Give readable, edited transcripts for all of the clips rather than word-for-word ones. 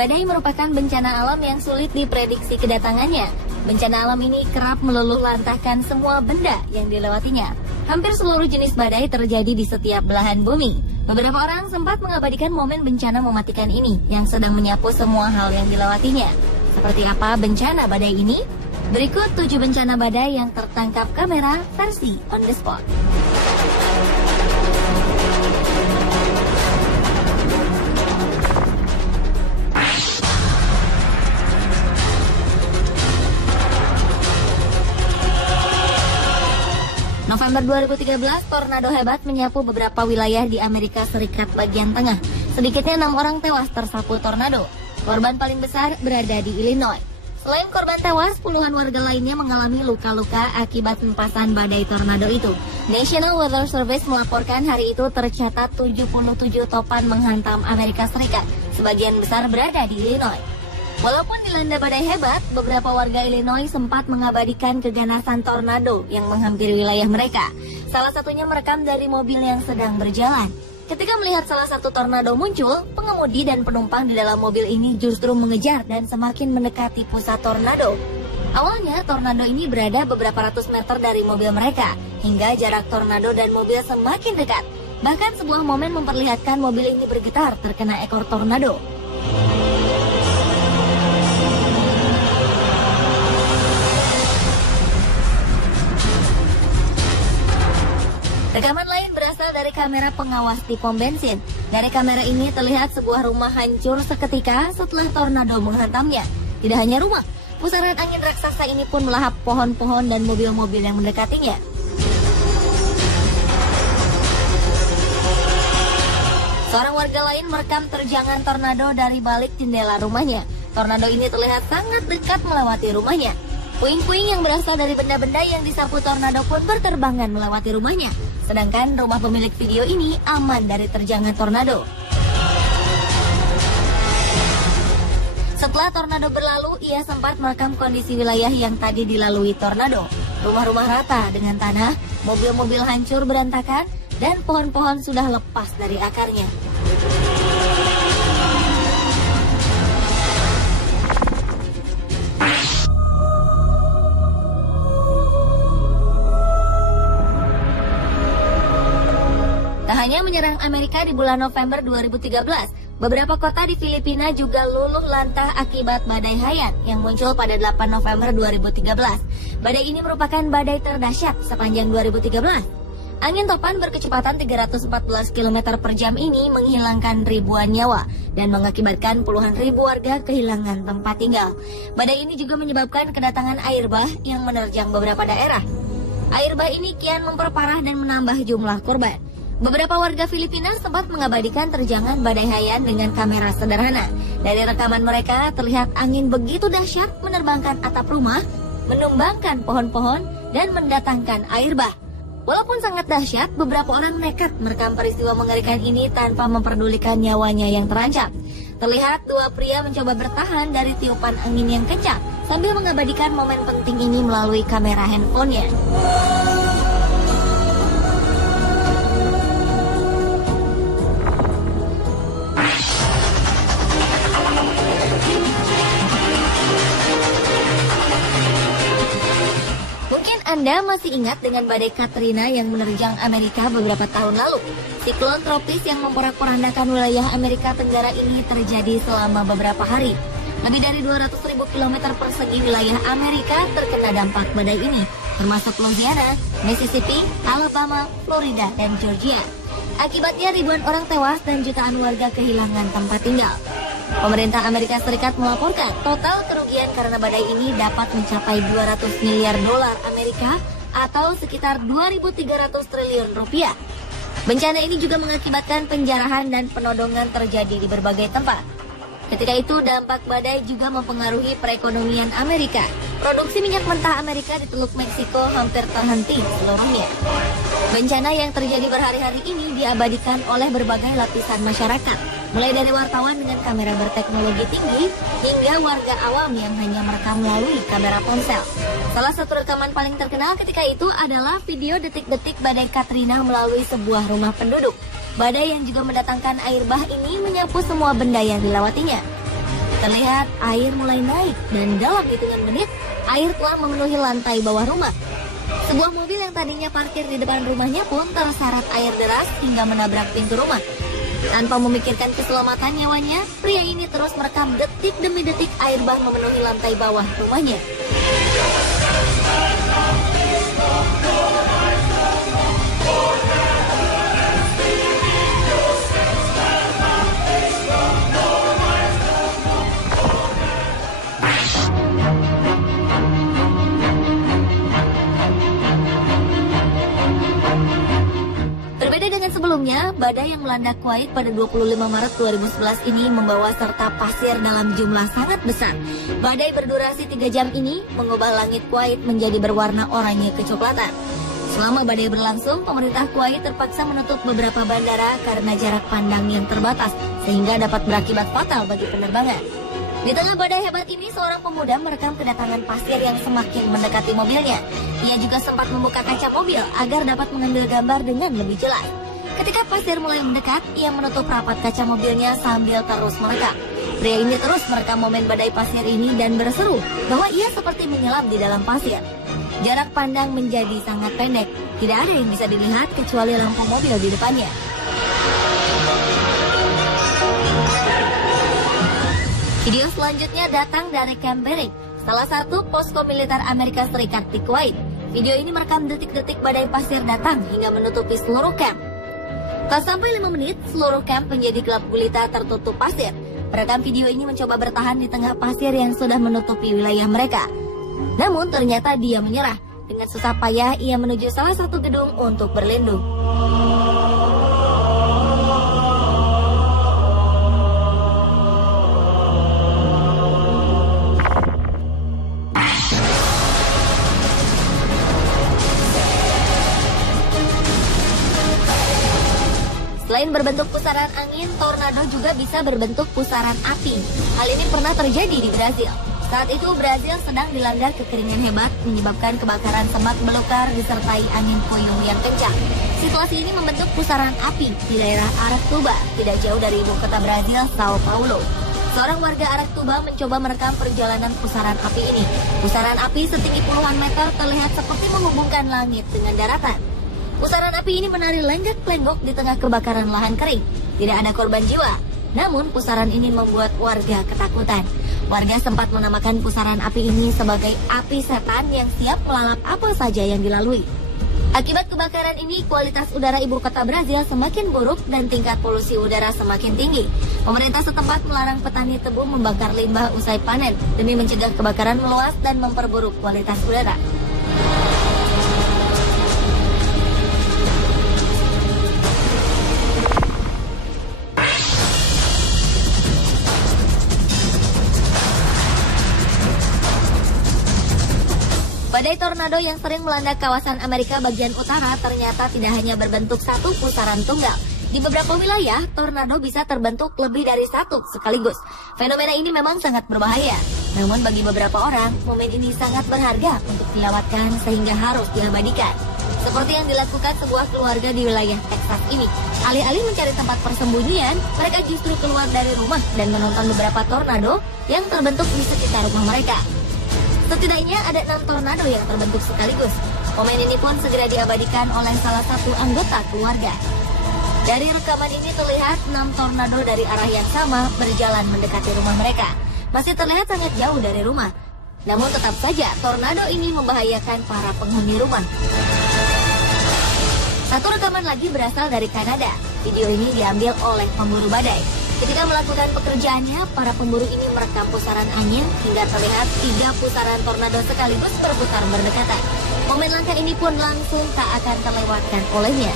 Badai merupakan bencana alam yang sulit diprediksi kedatangannya. Bencana alam ini kerap meluluh lantahkan semua benda yang dilewatinya. Hampir seluruh jenis badai terjadi di setiap belahan bumi. Beberapa orang sempat mengabadikan momen bencana mematikan ini yang sedang menyapu semua hal yang dilewatinya. Seperti apa bencana badai ini? Berikut 7 bencana badai yang tertangkap kamera versi on the spot. November 2013, tornado hebat menyapu beberapa wilayah di Amerika Serikat bagian tengah. Sedikitnya 6 orang tewas tersapu tornado. Korban paling besar berada di Illinois. Selain korban tewas, puluhan warga lainnya mengalami luka-luka akibat hempasan badai tornado itu. National Weather Service melaporkan hari itu tercatat 77 topan menghantam Amerika Serikat. Sebagian besar berada di Illinois. Walaupun dilanda badai hebat, beberapa warga Illinois sempat mengabadikan keganasan tornado yang menghampiri wilayah mereka. Salah satunya merekam dari mobil yang sedang berjalan. Ketika melihat salah satu tornado muncul, pengemudi dan penumpang di dalam mobil ini justru mengejar dan semakin mendekati pusat tornado. Awalnya, tornado ini berada beberapa ratus meter dari mobil mereka, hingga jarak tornado dan mobil semakin dekat. Bahkan sebuah momen memperlihatkan mobil ini bergetar terkena ekor tornado. Rekaman lain berasal dari kamera pengawas di pom bensin. Dari kamera ini terlihat sebuah rumah hancur seketika setelah tornado menghantamnya. Tidak hanya rumah, pusaran angin raksasa ini pun melahap pohon-pohon dan mobil-mobil yang mendekatinya. Seorang warga lain merekam terjangan tornado dari balik jendela rumahnya. Tornado ini terlihat sangat dekat melewati rumahnya. Puing-puing yang berasal dari benda-benda yang disapu tornado pun berterbangan melewati rumahnya. Sedangkan rumah pemilik video ini aman dari terjangan tornado. Setelah tornado berlalu, ia sempat merekam kondisi wilayah yang tadi dilalui tornado. Rumah-rumah rata dengan tanah, mobil-mobil hancur berantakan, dan pohon-pohon sudah lepas dari akarnya. Hanya menyerang Amerika di bulan November 2013, beberapa kota di Filipina juga luluh lantah akibat badai Haiyan yang muncul pada 8 November 2013. Badai ini merupakan badai terdahsyat sepanjang 2013. Angin topan berkecepatan 314 km per jam ini menghilangkan ribuan nyawa dan mengakibatkan puluhan ribu warga kehilangan tempat tinggal. Badai ini juga menyebabkan kedatangan air bah yang menerjang beberapa daerah. Air bah ini kian memperparah dan menambah jumlah korban. Beberapa warga Filipina sempat mengabadikan terjangan badai Haiyan dengan kamera sederhana. Dari rekaman mereka terlihat angin begitu dahsyat menerbangkan atap rumah, menumbangkan pohon-pohon, dan mendatangkan air bah. Walaupun sangat dahsyat, beberapa orang nekat merekam peristiwa mengerikan ini tanpa memperdulikan nyawanya yang terancam. Terlihat 2 pria mencoba bertahan dari tiupan angin yang kencang sambil mengabadikan momen penting ini melalui kamera handphonenya. Anda masih ingat dengan badai Katrina yang menerjang Amerika beberapa tahun lalu? Siklon tropis yang memporak-porandakan wilayah Amerika Tenggara ini terjadi selama beberapa hari. Lebih dari 200.000 km persegi wilayah Amerika terkena dampak badai ini, termasuk Louisiana, Mississippi, Alabama, Florida, dan Georgia. Akibatnya ribuan orang tewas dan jutaan warga kehilangan tempat tinggal. Pemerintah Amerika Serikat melaporkan total kerugian karena badai ini dapat mencapai 200 miliar dolar Amerika atau sekitar 2.300 triliun rupiah. Bencana ini juga mengakibatkan penjarahan dan penodongan terjadi di berbagai tempat. Ketika itu dampak badai juga mempengaruhi perekonomian Amerika. Produksi minyak mentah Amerika di Teluk Meksiko hampir terhenti seluruhnya. Bencana yang terjadi berhari-hari ini diabadikan oleh berbagai lapisan masyarakat, mulai dari wartawan dengan kamera berteknologi tinggi hingga warga awam yang hanya merekam melalui kamera ponsel. Salah satu rekaman paling terkenal ketika itu adalah video detik-detik badai Katrina melalui sebuah rumah penduduk. Badai yang juga mendatangkan air bah ini menyapu semua benda yang dilewatinya. Terlihat air mulai naik dan dalam hitungan menit, air telah memenuhi lantai bawah rumah. Sebuah mobil yang tadinya parkir di depan rumahnya pun terseret air deras hingga menabrak pintu rumah. Tanpa memikirkan keselamatan nyawanya, pria ini terus merekam detik demi detik air bah memenuhi lantai bawah rumahnya. Sebelumnya, badai yang melanda Kuwait pada 25 Maret 2011 ini membawa serta pasir dalam jumlah sangat besar. Badai berdurasi 3 jam ini mengubah langit Kuwait menjadi berwarna oranye kecoklatan. Selama badai berlangsung, pemerintah Kuwait terpaksa menutup beberapa bandara karena jarak pandang yang terbatas, sehingga dapat berakibat fatal bagi penerbangan. Di tengah badai hebat ini, seorang pemuda merekam kedatangan pasir yang semakin mendekati mobilnya. Ia juga sempat membuka kaca mobil agar dapat mengambil gambar dengan lebih jelas. Ketika pasir mulai mendekat, ia menutup rapat kaca mobilnya sambil terus merekam. Pria ini terus merekam momen badai pasir ini dan berseru bahwa ia seperti menyelam di dalam pasir. Jarak pandang menjadi sangat pendek, tidak ada yang bisa dilihat kecuali lampu mobil di depannya. Video selanjutnya datang dari Camp Bering, salah satu posko militer Amerika Serikat di Kuwait. Video ini merekam detik-detik badai pasir datang hingga menutupi seluruh camp. Tak sampai 5 menit, seluruh camp menjadi gelap gulita tertutup pasir. Perekam video ini mencoba bertahan di tengah pasir yang sudah menutupi wilayah mereka. Namun ternyata dia menyerah. Dengan susah payah, ia menuju salah satu gedung untuk berlindung. Selain berbentuk pusaran angin, tornado juga bisa berbentuk pusaran api. Hal ini pernah terjadi di Brazil. Saat itu Brazil sedang dilanda kekeringan hebat, menyebabkan kebakaran semak belukar disertai angin puyuh yang kencang. Situasi ini membentuk pusaran api di daerah Aratuba, tidak jauh dari ibu kota Brazil, Sao Paulo. Seorang warga Aratuba mencoba merekam perjalanan pusaran api ini. Pusaran api setinggi puluhan meter terlihat seperti menghubungkan langit dengan daratan. Pusaran api ini menari lenggak-lenggok di tengah kebakaran lahan kering. Tidak ada korban jiwa. Namun pusaran ini membuat warga ketakutan. Warga sempat menamakan pusaran api ini sebagai api setan yang siap melalap apa saja yang dilalui. Akibat kebakaran ini, kualitas udara ibu kota Brazil semakin buruk dan tingkat polusi udara semakin tinggi. Pemerintah setempat melarang petani tebu membakar limbah usai panen demi mencegah kebakaran meluas dan memperburuk kualitas udara. Badai tornado yang sering melanda kawasan Amerika bagian utara ternyata tidak hanya berbentuk satu pusaran tunggal. Di beberapa wilayah, tornado bisa terbentuk lebih dari satu sekaligus. Fenomena ini memang sangat berbahaya. Namun bagi beberapa orang, momen ini sangat berharga untuk dilewatkan sehingga harus diabadikan. Seperti yang dilakukan sebuah keluarga di wilayah Texas ini. Alih-alih mencari tempat persembunyian, mereka justru keluar dari rumah dan menonton beberapa tornado yang terbentuk di sekitar rumah mereka. Setidaknya ada 6 tornado yang terbentuk sekaligus. Momen ini pun segera diabadikan oleh salah satu anggota keluarga. Dari rekaman ini terlihat 6 tornado dari arah yang sama berjalan mendekati rumah mereka. Masih terlihat sangat jauh dari rumah. Namun tetap saja tornado ini membahayakan para penghuni rumah. Satu rekaman lagi berasal dari Kanada. Video ini diambil oleh pemburu badai. Ketika melakukan pekerjaannya, para pemburu ini merekam pusaran angin hingga terlihat 3 pusaran tornado sekaligus berputar berdekatan. Momen langka ini pun langsung tak akan terlewatkan olehnya.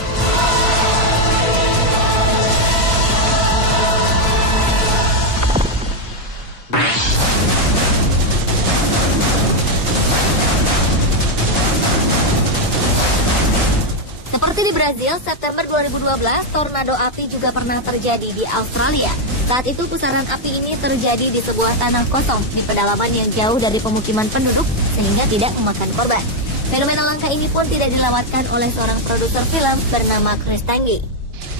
Seperti di Brazil, September 2012, tornado api juga pernah terjadi di Australia. Saat itu pusaran api ini terjadi di sebuah tanah kosong di pedalaman yang jauh dari pemukiman penduduk sehingga tidak memakan korban. Fenomena langka ini pun tidak dilewatkan oleh seorang produser film bernama Chris Tange.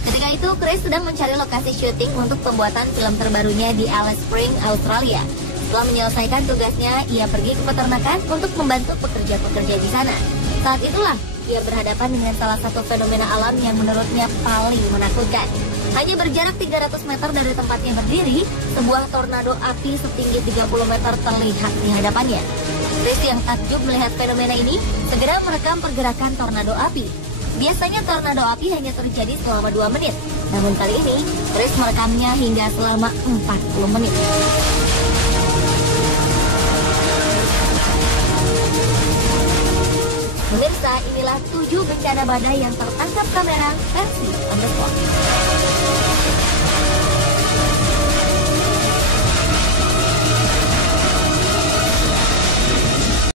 Ketika itu, Chris sedang mencari lokasi syuting untuk pembuatan film terbarunya di Alice Springs, Australia. Setelah menyelesaikan tugasnya, ia pergi ke peternakan untuk membantu pekerja-pekerja di sana. Saat itulah, ia berhadapan dengan salah satu fenomena alam yang menurutnya paling menakutkan. Hanya berjarak 300 meter dari tempatnya berdiri, sebuah tornado api setinggi 30 meter terlihat di hadapannya. Chris yang takjub melihat fenomena ini, segera merekam pergerakan tornado api. Biasanya tornado api hanya terjadi selama 2 menit, namun kali ini Chris merekamnya hingga selama 40 menit. Pemirsa, inilah 7 bencana badai yang tertangkap kamera versi Underspot.